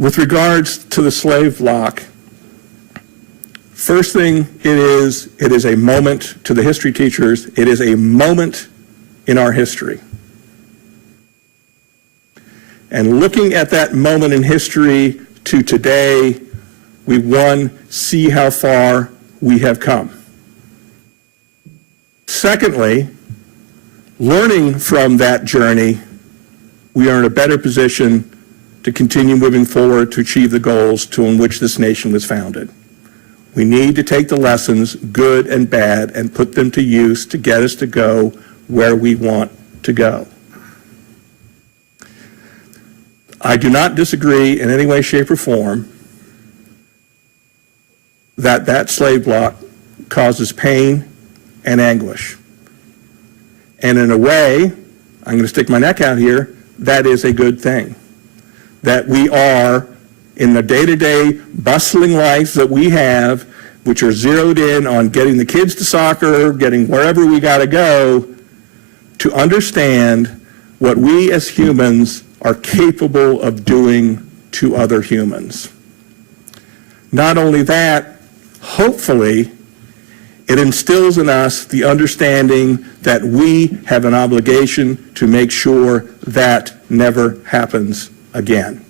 With regards to the slave block, first thing it is a moment to the history teachers. It is a moment in our history. And looking at that moment in history to today, we, one, see how far we have come. Secondly, learning from that journey, we are in a better position to continue moving forward to achieve the goals in which this nation was founded. We need to take the lessons, good and bad, and put them to use to get us to go where we want to go. I do not disagree in any way, shape, or form that that slave block causes pain and anguish. And in a way, I'm going to stick my neck out here, that is a good thing. That we are, in the day-to-day bustling life that we have, which are zeroed in on getting the kids to soccer, getting wherever we got to go, to understand what we as humans are capable of doing to other humans. Not only that, hopefully, it instills in us the understanding that we have an obligation to make sure that never happens again.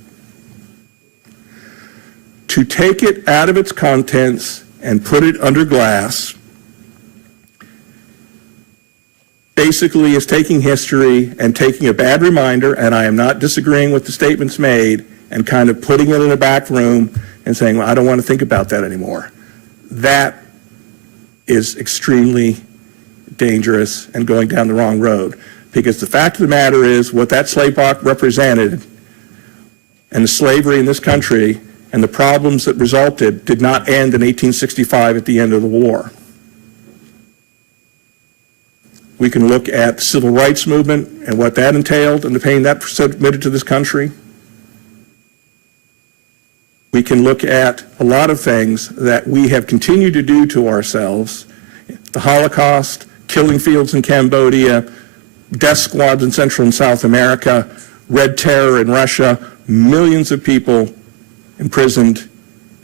To take it out of its contents and put it under glass basically is taking history and taking a bad reminder, and I am not disagreeing with the statements made, and kind of putting it in a back room and saying, well, I don't want to think about that anymore. That is extremely dangerous and going down the wrong road, because the fact of the matter is what that slave block represented and the slavery in this country and the problems that resulted did not end in 1865 at the end of the war. We can look at the civil rights movement and what that entailed and the pain that submitted to this country. We can look at a lot of things that we have continued to do to ourselves. The Holocaust, killing fields in Cambodia, death squads in Central and South America, Red Terror in Russia, millions of people imprisoned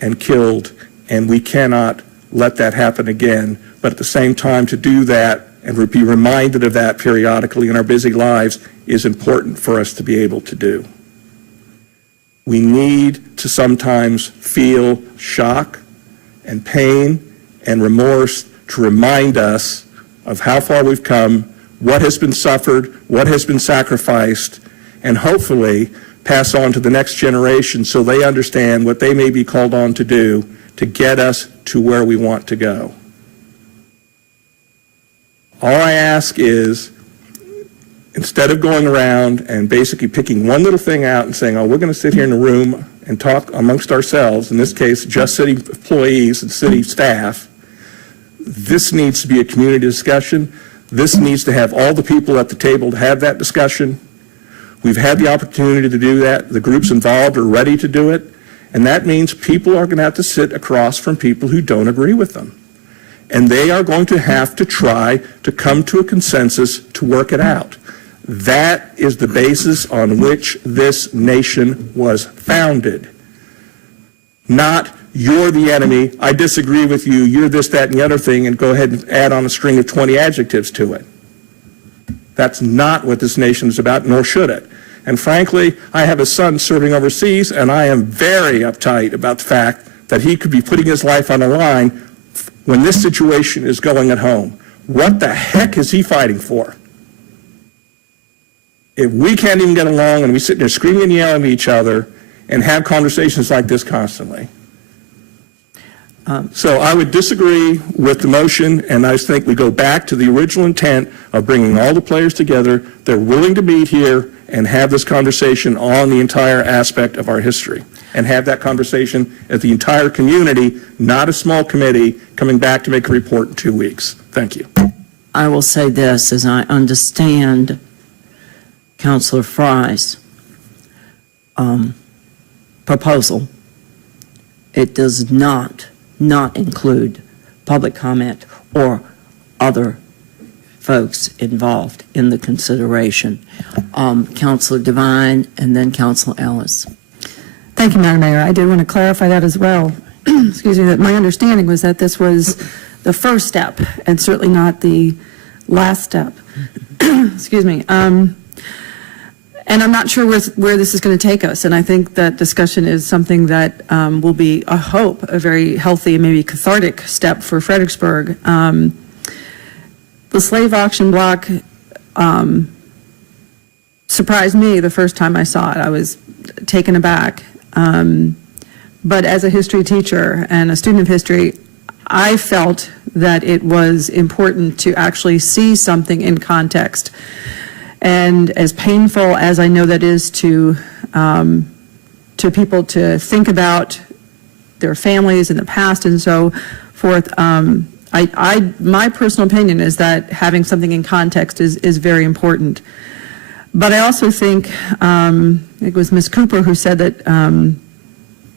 and killed, and we cannot let that happen again. But at the same time, to do that and be reminded of that periodically in our busy lives is important for us to be able to do. We need to sometimes feel shock and pain and remorse to remind us of how far we've come, what has been suffered, what has been sacrificed, and hopefully pass on to the next generation so they understand what they may be called on to do to get us to where we want to go. All I ask is, instead of going around and basically picking one little thing out and saying, oh, we're going to sit here in a room and talk amongst ourselves, in this case, just city employees and city staff, this needs to be a community discussion. This needs to have all the people at the table to have that discussion. We've had the opportunity to do that. The groups involved are ready to do it. And that means people are going to have to sit across from people who don't agree with them. And they are going to have to try to come to a consensus to work it out. That is the basis on which this nation was founded. Not, you're the enemy, I disagree with you, you're this, that, and the other thing, and go ahead and add on a string of 20 adjectives to it. That's not what this nation is about, nor should it. And frankly, I have a son serving overseas, and I am very uptight about the fact that he could be putting his life on the line when this situation is going at home. What the heck is he fighting for? If we can't even get along and we sit there screaming and yelling at each other and have conversations like this constantly. So I would disagree with the motion, and I just think we go back to the original intent of bringing all the players together. They're willing to meet here and have this conversation on the entire aspect of our history and have that conversation at the entire community, not a small committee coming back to make a report in 2 weeks. Thank you. I will say this, as I understand Councilor Frye's proposal, it does not include public comment or other folks involved in the consideration. Councilor Devine and then Councilor Ellis. Thank you, Madam Mayor. I did want to clarify that as well. Excuse me, that my understanding was that this was the first step and certainly not the last step. Excuse me. And I'm not sure where this is going to take us. And I think that discussion is something that will be, I hope, a very healthy, maybe cathartic step for Fredericksburg. The slave auction block surprised me the first time I saw it. I was taken aback. But as a history teacher and a student of history, I felt that it was important to actually see something in context. And as painful as I know that is to people to think about their families in the past and so forth, my personal opinion is that having something in context is very important. But I also think it was Ms. Cooper who said that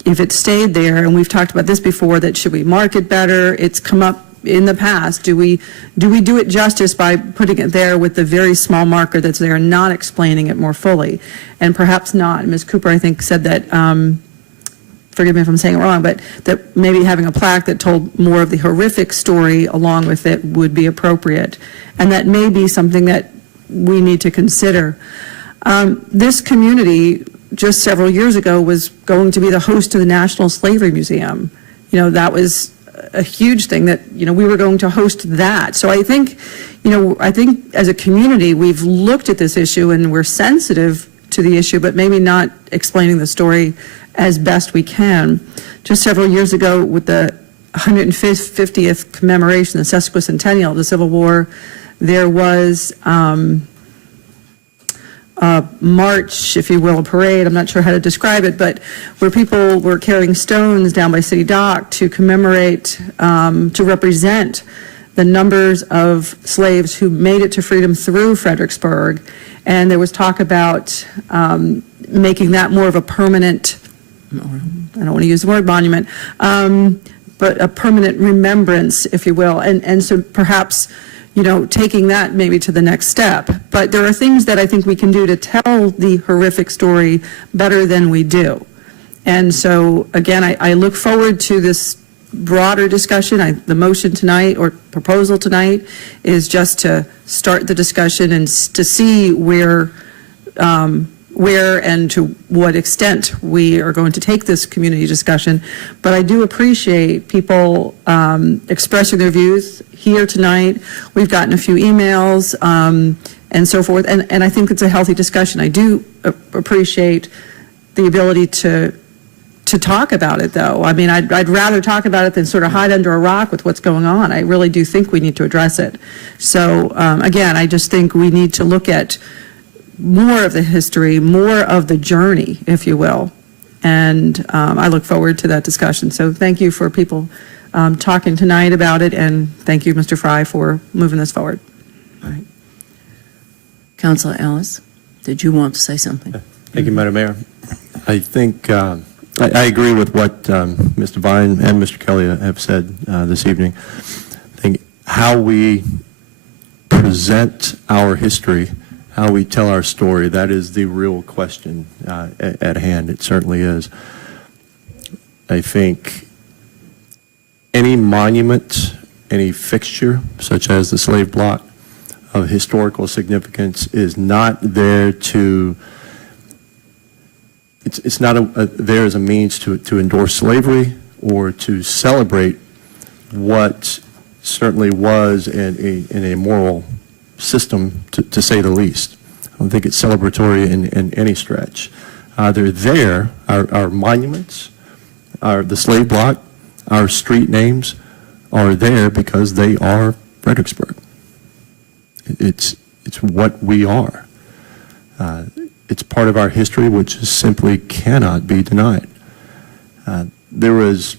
if it stayed there, and we've talked about this before, that should we mark it better? It's come up in the past. Do we do it justice by putting it there with the very small marker that's there and not explaining it more fully? And perhaps not. Ms. Cooper, I think, said that, forgive me if I'm saying it wrong, but that maybe having a plaque that told more of the horrific story along with it would be appropriate. And that may be something that we need to consider. This community just several years ago was going to be the host of the National Slavery Museum. You know, that was a huge thing that, you know, we were going to host that. So I think, you know, I think as a community, we've looked at this issue and we're sensitive to the issue, but maybe not explaining the story as best we can. Just several years ago with the 150th commemoration, the sesquicentennial of the Civil War, there was march, if you will, a parade, I'm not sure how to describe it, but where people were carrying stones down by City Dock to commemorate, to represent the numbers of slaves who made it to freedom through Fredericksburg. And there was talk about making that more of a permanent, I don't want to use the word monument, but a permanent remembrance, if you will. And so perhaps, you know, taking that maybe to the next step. But there are things that I think we can do to tell the horrific story better than we do. And so, again, I look forward to this broader discussion. The motion tonight or proposal tonight is just to start the discussion and to see where and to what extent we are going to take this community discussion. But I do appreciate people expressing their views here tonight. We've gotten a few emails and so forth, and I think it's a healthy discussion. I do appreciate the ability to talk about it, though. I mean, I'd rather talk about it than sort of hide under a rock with what's going on. I really do think we need to address it. So, again, I just think we need to look at more of the history, more of the journey, if you will. And I look forward to that discussion. So thank you for people talking tonight about it, and thank you, Mr. Frye, for moving this forward. All right. Councilor Ellis, did you want to say something? Thank you, Madam Mayor. I think I agree with what Mr. Vine and Mr. Kelly have said this evening. I think how we present our history, how we tell our story, that is the real question at hand. It certainly is. I think any monument, any fixture, such as the slave block, of historical significance is not there to, it's not there as a means to endorse slavery or to celebrate what certainly was in a moral system, to say the least. I don't think it's celebratory in any stretch. They're there, our monuments, the slave block, our street names are there because they are Fredericksburg. It's what we are. It's part of our history, which simply cannot be denied. There was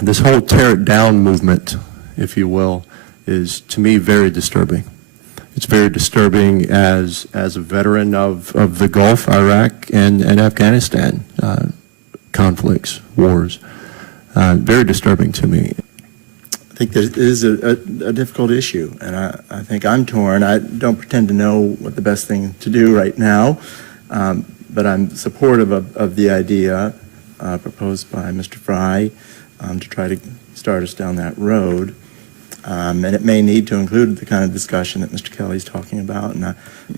this whole tear it down movement, if you will, is to me very disturbing. It's very disturbing as a veteran of the Gulf, Iraq, and Afghanistan conflicts, wars. Very disturbing to me. I think there is a difficult issue, and I think I'm torn. I don't pretend to know what the best thing to do right now, but I'm supportive of the idea proposed by Mr. Frye to try to start us down that road. And it may need to include the kind of discussion that Mr. Kelly's talking about, and I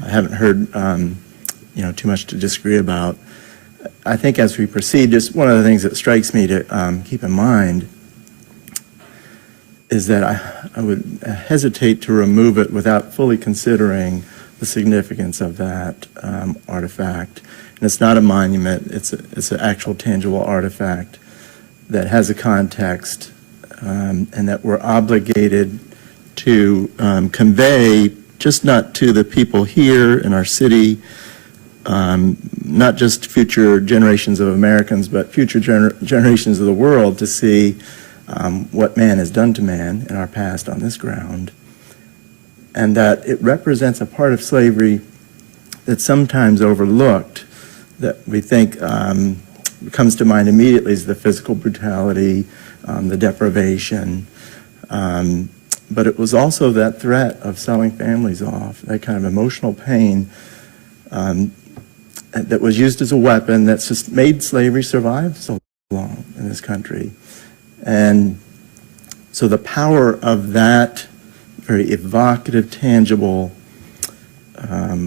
haven't heard too much to disagree about. I think as we proceed, just one of the things that strikes me to keep in mind is that I would hesitate to remove it without fully considering the significance of that artifact. And it's not a monument, it's an actual tangible artifact that has a context and that we're obligated to convey, just not to the people here in our city, not just future generations of Americans, but future generations of the world to see what man has done to man in our past on this ground, and that it represents a part of slavery that's sometimes overlooked, that we think comes to mind immediately is the physical brutality, the deprivation, but it was also that threat of selling families off, that kind of emotional pain that was used as a weapon that's just made slavery survive so long in this country. And so the power of that very evocative, tangible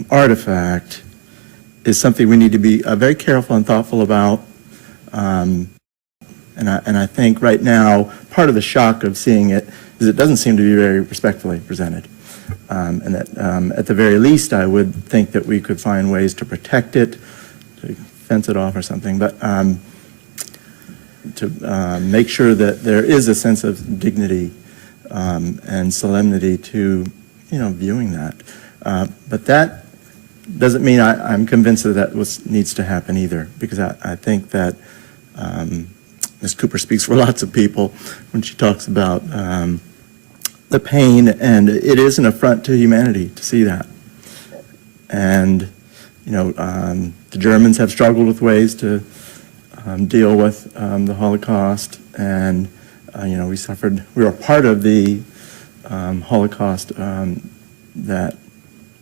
artifact is something we need to be very careful and thoughtful about. And I think right now, part of the shock of seeing it is it doesn't seem to be very respectfully presented. And that at the very least, I would think that we could find ways to protect it, to fence it off or something, but to make sure that there is a sense of dignity and solemnity to, viewing that. But that doesn't mean I'm convinced that needs to happen either, because I think that Ms. Cooper speaks for lots of people when she talks about the pain, and it is an affront to humanity to see that. And, the Germans have struggled with ways to deal with the Holocaust, and, we were part of the Holocaust that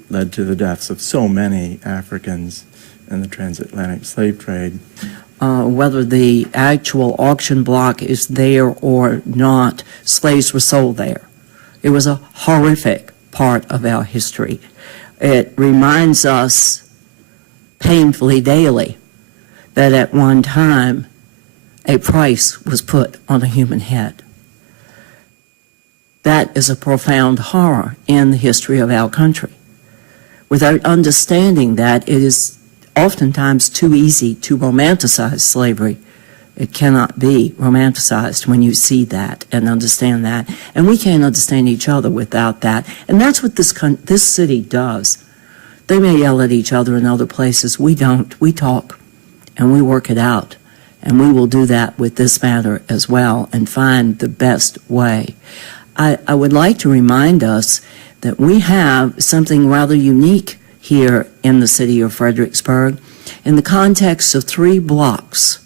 led to the deaths of so many Africans in the transatlantic slave trade. Whether the actual auction block is there or not, slaves were sold there. It was a horrific part of our history. It reminds us painfully daily that at one time a price was put on a human head. That is a profound horror in the history of our country. Without understanding that, it is oftentimes too easy to romanticize slavery. It cannot be romanticized when you see that and understand that. And we can't understand each other without that. And that's what this city does. They may yell at each other in other places. We don't. We talk and we work it out. And we will do that with this matter as well and find the best way. I would like to remind us that we have something rather unique here in the city of Fredericksburg. In the context of 3 blocks,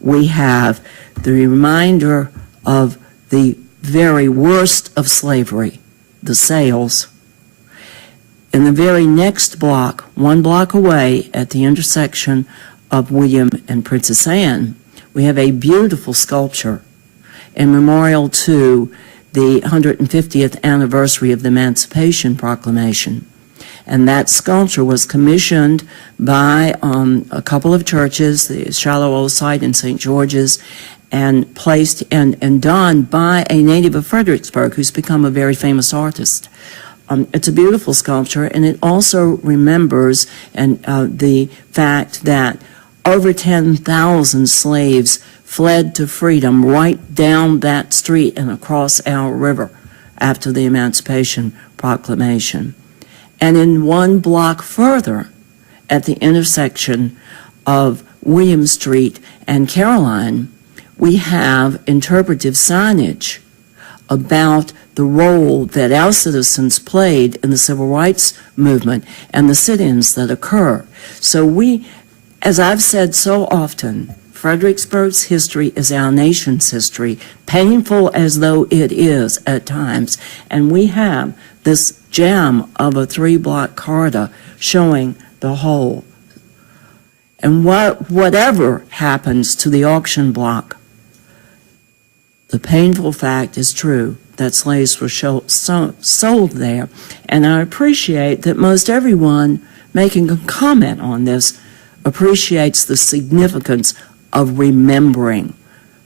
we have the reminder of the very worst of slavery, the sales. In the very next block, 1 block away at the intersection of William and Princess Anne, we have a beautiful sculpture in memorial to the 150th anniversary of the Emancipation Proclamation. And that sculpture was commissioned by a couple of churches, the Shiloh Old Site and St. George's, and placed and done by a native of Fredericksburg who's become a very famous artist. It's a beautiful sculpture, and it also remembers the fact that over 10,000 slaves fled to freedom right down that street and across our river after the Emancipation Proclamation. And in 1 block further, at the intersection of William Street and Caroline, we have interpretive signage about the role that our citizens played in the civil rights movement and the sit-ins that occur. So we, as I've said so often, Fredericksburg's history is our nation's history, painful as though it is at times. And we have this gem of a 3-block corridor showing the whole. And whatever happens to the auction block, the painful fact is true that slaves were sold there. And I appreciate that most everyone making a comment on this appreciates the significance of remembering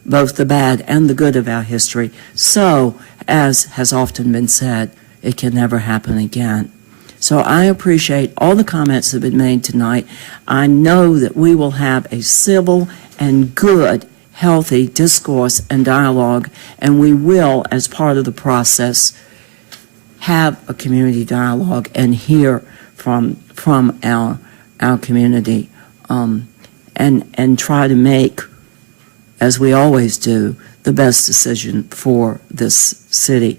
both the bad and the good of our history. So, as has often been said, it can never happen again. So I appreciate all the comments that have been made tonight. I know that we will have a civil and good, healthy discourse and dialogue, and we will, as part of the process, have a community dialogue and hear from our community, and try to make, as we always do, the best decision for this city.